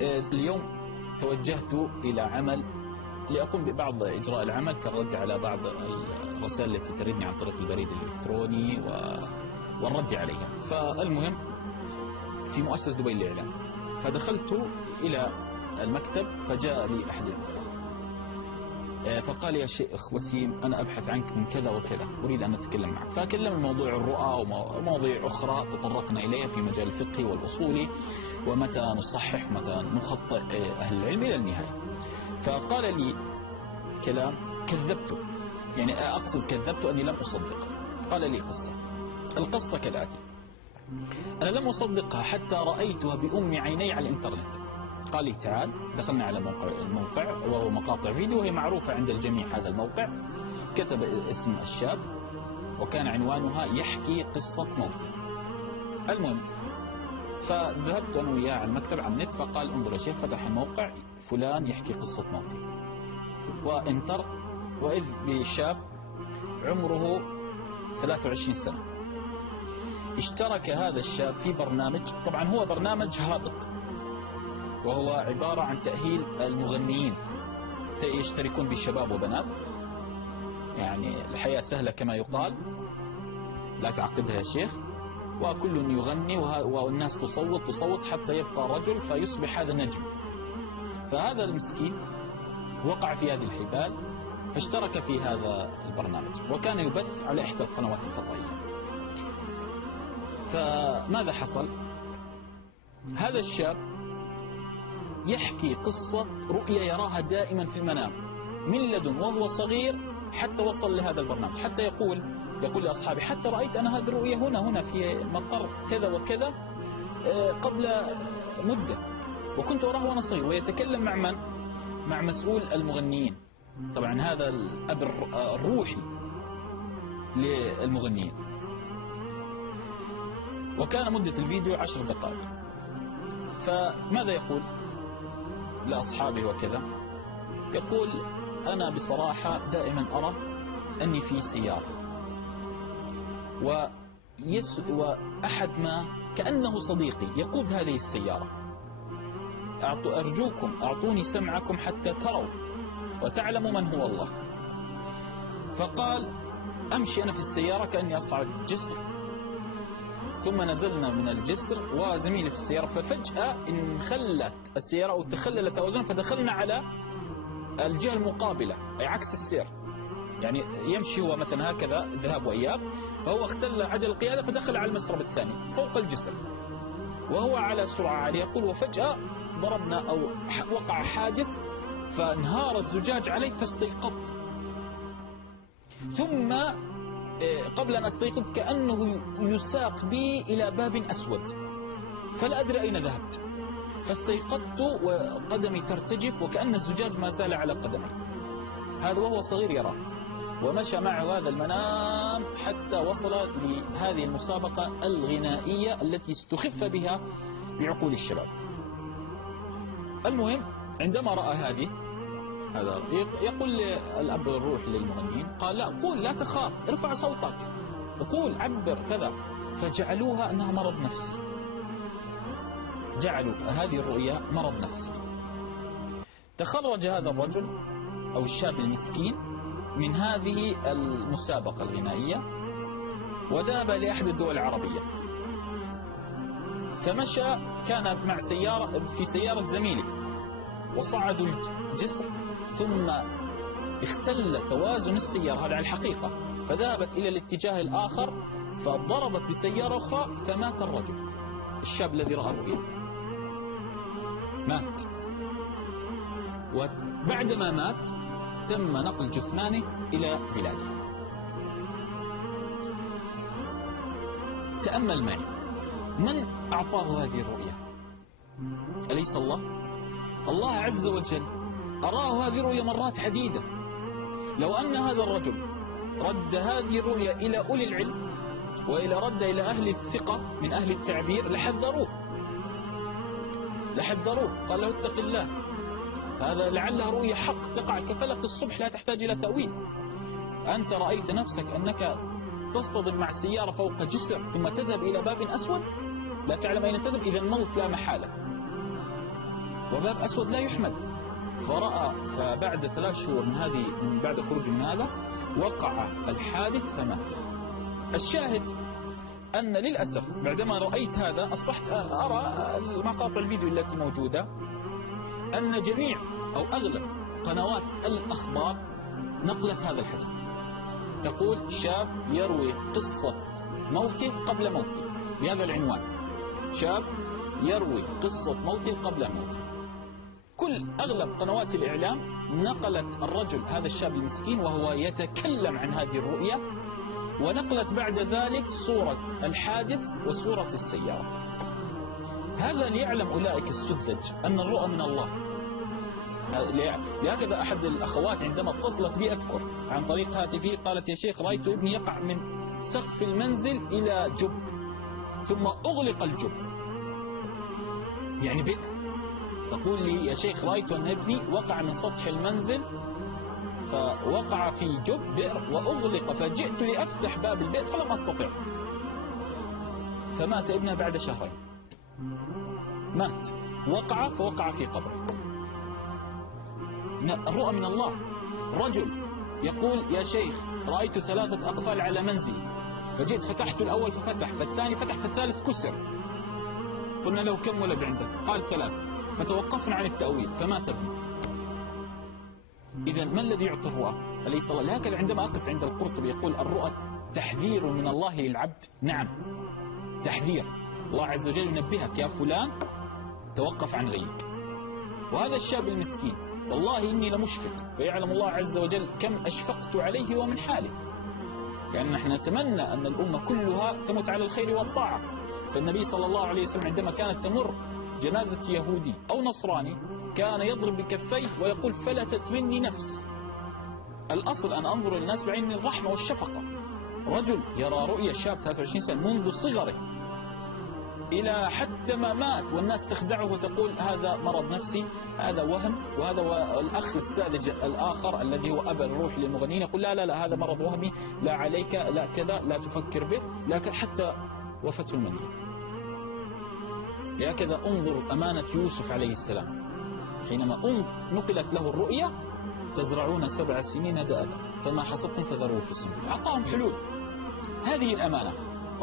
اليوم توجهت إلى عمل لأقوم ببعض إجراء العمل كالرد على بعض الرسائل التي تردني عن طريق البريد الإلكتروني والرد عليها. فالمهم في مؤسسة دبي للإعلام، فدخلت إلى المكتب فجاء لي أحد الأخوة فقال: يا شيخ وسيم، أنا أبحث عنك من كذا وكذا، أريد أن أتكلم معك. فأكلم موضوع الرؤى ومواضيع أخرى تطرقنا إليها في مجال الفقه والأصول ومتى نصحح ومتى نخطئ أهل العلم إلى النهاية. فقال لي كلام كذبته، يعني أقصد كذبته أني لم أصدقه. قال لي القصة كالآتي: أنا لم أصدقها حتى رأيتها بأم عيني على الإنترنت. قال لي: تعال. دخلنا على الموقع وهو مقاطع فيديو وهي معروفة عند الجميع. هذا الموقع كتب اسم الشاب وكان عنوانها يحكي قصة موته. المهم فذهبت أنا وياه على المكتب على النت، فقال: انظر يا شيخ، فتح الموقع فلان يحكي قصة موته، وانتر وإذ بشاب عمره 23 سنة. اشترك هذا الشاب في برنامج، طبعا هو برنامج هابط وهو عبارة عن تأهيل المغنيين، يشتركون بالشباب وبنات، يعني الحياة سهلة كما يقال، لا تعقدها يا شيخ، وكل يغني والناس تصوت حتى يبقى رجل فيصبح هذا نجم. فهذا المسكين وقع في هذه الحبال فاشترك في هذا البرنامج وكان يبث على إحدى القنوات الفضائية. فماذا حصل؟ هذا الشاب يحكي قصة رؤيا يراها دائما في المنام من لدن وهو صغير حتى وصل لهذا البرنامج، حتى يقول لأصحابي: حتى رأيت أنا هذه الرؤيا هنا في مقر كذا وكذا قبل مدة، وكنت أراه وأنا صغير. ويتكلم مع من؟ مع مسؤول المغنيين، طبعا هذا الأب الروحي للمغنيين. وكان مدة الفيديو 10 دقائق. فماذا يقول لأصحابه وكذا؟ يقول: أنا بصراحة دائما أرى أني في سيارة وأحد ما كأنه صديقي يقود هذه السيارة، أرجوكم أعطوني سمعكم حتى تروا وتعلموا من هو الله. فقال: أمشي أنا في السيارة كأني أصعد جسر، ثم نزلنا من الجسر وزميلي في السيارة، ففجأة انخلت السيارة أو تخلل توازن، فدخلنا على الجهة المقابلة أي عكس السير، يعني يمشي هو مثلا هكذا ذهاب وإياب، فهو اختل عجل القيادة فدخل على المسرب الثاني فوق الجسر وهو على سرعة عالية. يقول: وفجأة ضربنا أو وقع حادث فانهار الزجاج علي فاستيقظت، ثم قبل أن أستيقظ كأنه يساق بي إلى باب أسود فلا أدري أين ذهبت، فاستيقظت وقدمي ترتجف وكأن الزجاج ما زال على قدمي. هذا وهو صغير يراه، ومشى معه هذا المنام حتى وصل لهذه المسابقة الغنائية التي استخف بها بعقول الشباب. المهم عندما رأى هذا يقول الأب الروح للمغنيين، قال: لا، قول، لا تخاف، ارفع صوتك، قول، عبر كذا. فجعلوها أنها مرض نفسي، جعلوا هذه الرؤيا مرض نفسي. تخرج هذا الرجل أو الشاب المسكين من هذه المسابقة الغنائية وذهب لأحد الدول العربية، فمشى، كان مع في سيارة زميله، وصعدوا الجسر ثم اختل توازن السيارة، هذا على الحقيقة، فذهبت إلى الاتجاه الآخر فضربت بسيارة أخرى فمات الرجل الشاب الذي رأى الرؤيا، مات. وبعدما مات تم نقل جثمانه إلى بلاده. تأمل معي، من أعطاه هذه الرؤيا؟ أليس الله؟ الله عز وجل أراه هذه الرؤيا مرات عديدة. لو أن هذا الرجل رد هذه الرؤيا إلى أولي العلم رد إلى أهل الثقة من أهل التعبير لحذروه، قال له: اتق الله، هذا لعلها رؤيا حق تقع كفلق الصبح لا تحتاج إلى تأويل. أنت رأيت نفسك أنك تصطدم مع سيارة فوق جسر ثم تذهب إلى باب أسود لا تعلم أين تذهب، إذا الموت لا محالة. وباب أسود لا يحمد. فبعد 3 شهور من بعد خروج من هذا وقع الحادث فمات. الشاهد أن للأسف بعدما رأيت هذا أصبحت أرى المقاطع الفيديو التي موجودة أن جميع أو أغلب قنوات الأخبار نقلت هذا الحدث، تقول شاب يروي قصة موته قبل موته بهذا العنوان، شاب يروي قصة موته قبل موته. أغلب قنوات الإعلام نقلت الرجل هذا الشاب المسكين وهو يتكلم عن هذه الرؤيا، ونقلت بعد ذلك صورة الحادث وصورة السيارة. هذا ليعلم أولئك السذج أن الرؤى من الله. لهكذا أحد الأخوات عندما اتصلت بي أذكر عن طريق هاتفي قالت يا شيخ رأيت ابني يقع من سقف المنزل إلى جب ثم أغلق الجب، يعني بئر. تقول لي يا شيخ رأيت أن ابني وقع من سطح المنزل فوقع في جب بئر وأغلق، فجئت لأفتح باب البئر فلم أستطع، فمات ابنه بعد 2 شهر. مات، فوقع في قبره. الرؤى من الله. رجل يقول يا شيخ رأيت 3 أقفال على منزلي، فجئت فتحت الأول ففتح، فالثاني فتح، فالثالث كسر. قلنا له كم ولد عندك؟ قال 3، فتوقفنا عن التأويل فمات ابني. إذا ما الذي يعطي الرؤى؟ أليس الله؟ لهكذا عندما أقف عند القرطبي يقول الرؤى تحذير من الله للعبد. نعم تحذير، الله عز وجل ينبهك يا فلان توقف عن غيك. وهذا الشاب المسكين والله إني لمشفق، ويعلم الله عز وجل كم أشفقت عليه ومن حاله. يعني نحن نتمنى أن الأمة كلها تموت على الخير والطاعة. فالنبي صلى الله عليه وسلم عندما كانت تمر جنازة يهودي أو نصراني كان يضرب بكفيه ويقول فلتت مني نفس. الأصل أن أنظر للناس بعين الرحمة والشفقة. رجل يرى رؤيا شاب 23 سنة منذ صغره إلى حتى ما مات، والناس تخدعه وتقول هذا مرض نفسي، هذا وهم. وهذا الأخ الساذج الآخر الذي هو أبا الروح للمغنين يقول لا لا لا هذا مرض وهمي، لا عليك، لا كذا، لا تفكر به. لكن حتى وفته المنية. لهكذا انظر أمانة يوسف عليه السلام حينما نقلت له الرؤيا تزرعون 7 سنين دأبا فما حصدتم فذروه في السنبل. أعطاهم حلول. هذه الأمانة.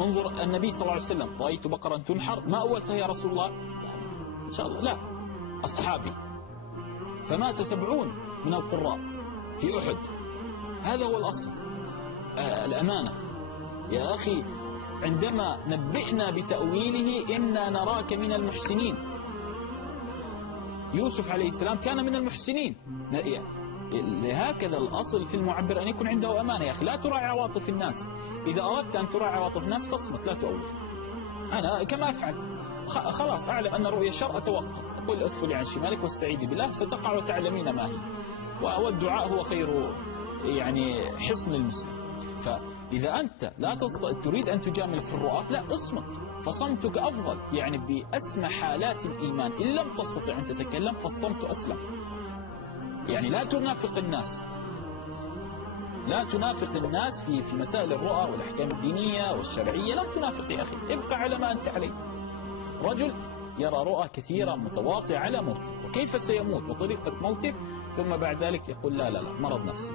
انظر النبي صلى الله عليه وسلم رأيت بقرا تنحر، ما أولتها يا رسول الله إن شاء الله، لا أصحابي. فمات 70 من القراء في أحد. هذا هو الأصل، الأمانة يا أخي. عندما نبئنا بتأويله إنا نراك من المحسنين. يوسف عليه السلام كان من المحسنين. هكذا الأصل في المعبر أن يكون عنده أمانة. يا أخي لا تراعي عواطف الناس. إذا أردت أن تراعي عواطف الناس فاصمت، لا تؤول. أنا كما أفعل خلاص أعلم أن رؤية الشر أتوقف، أقول أثفلي عن شمالك واستعيذي بالله ستقع وتعلمين ما هي. والدعاء هو خير يعني حصن المسلم. فإذا أنت لا تريد أن تجامل في الرؤى لا اصمت، فصمتك أفضل. يعني بأسمى حالات الإيمان إن لم تستطع أن تتكلم فالصمت أسلم. يعني لا تنافق الناس، لا تنافق الناس في مسائل الرؤى والأحكام الدينية والشرعية. لا تنافق يا أخي، ابقى على ما أنت عليه. رجل يرى رؤى كثيرة متواطئة على موته وكيف سيموت وطريقة موته، ثم بعد ذلك يقول لا لا لا مرض نفسي.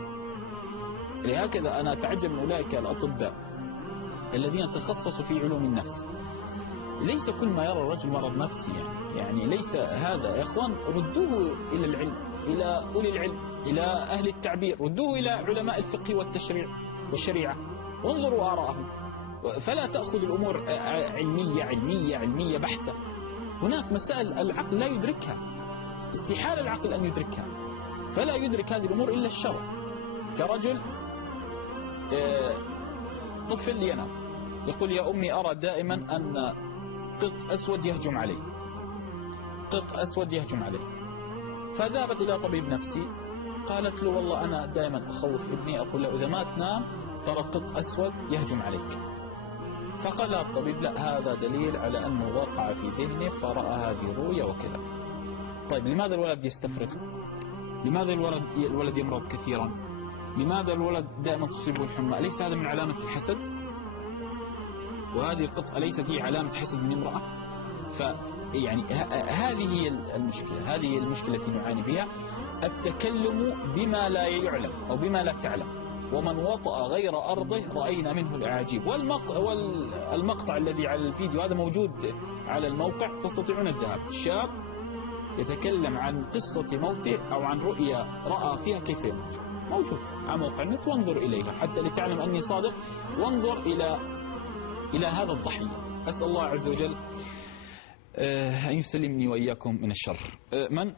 لهكذا أنا أتعجب من أولئك الأطباء الذين تخصصوا في علوم النفس. ليس كل ما يرى الرجل مرض نفسي، يعني ليس هذا. يا إخوان ردوه إلى العلم، إلى أولي العلم، إلى أهل التعبير، ردوه إلى علماء الفقه والتشريع والشريعة، وانظروا آراءهم. فلا تأخذ الأمور علمية بحتة. هناك مسائل العقل لا يدركها، استحال العقل أن يدركها، فلا يدرك هذه الأمور إلا الشرع. كرجل طفل ينام يقول يا أمي أرى دائما أن قط أسود يهجم علي، قط أسود يهجم علي. فذهبت إلى طبيب نفسي، قالت له والله أنا دائما أخوف ابني، أقول له إذا ما تنام ترى قط أسود يهجم عليك. فقال الطبيب لا هذا دليل على أنه وقع في ذهنه فرأى هذه الرؤيا وكذا. طيب لماذا الولد يستفرغ؟ لماذا الولد يمرض كثيرا؟ لماذا الولد دائما تصيبه الحمى؟ أليس هذا من علامة الحسد؟ وهذه القطة أليست هي علامة حسد من امرأة؟ فيعني هذه هي المشكلة، هذه المشكلة التي نعاني بها، التكلم بما لا يعلم أو بما لا تعلم. ومن وطأ غير أرضه رأينا منه الأعاجيب. والمقطع الذي على الفيديو هذا موجود على الموقع، تستطيعون الذهاب. شاب يتكلم عن قصة موته أو عن رؤيا رأى فيها كيف يموت، موجود على موقع النت، وانظر إليها حتى لتعلم أني صادق، وانظر إلى هذا الضحية. أسأل الله عز وجل أن يسلمني وإياكم من الشر. من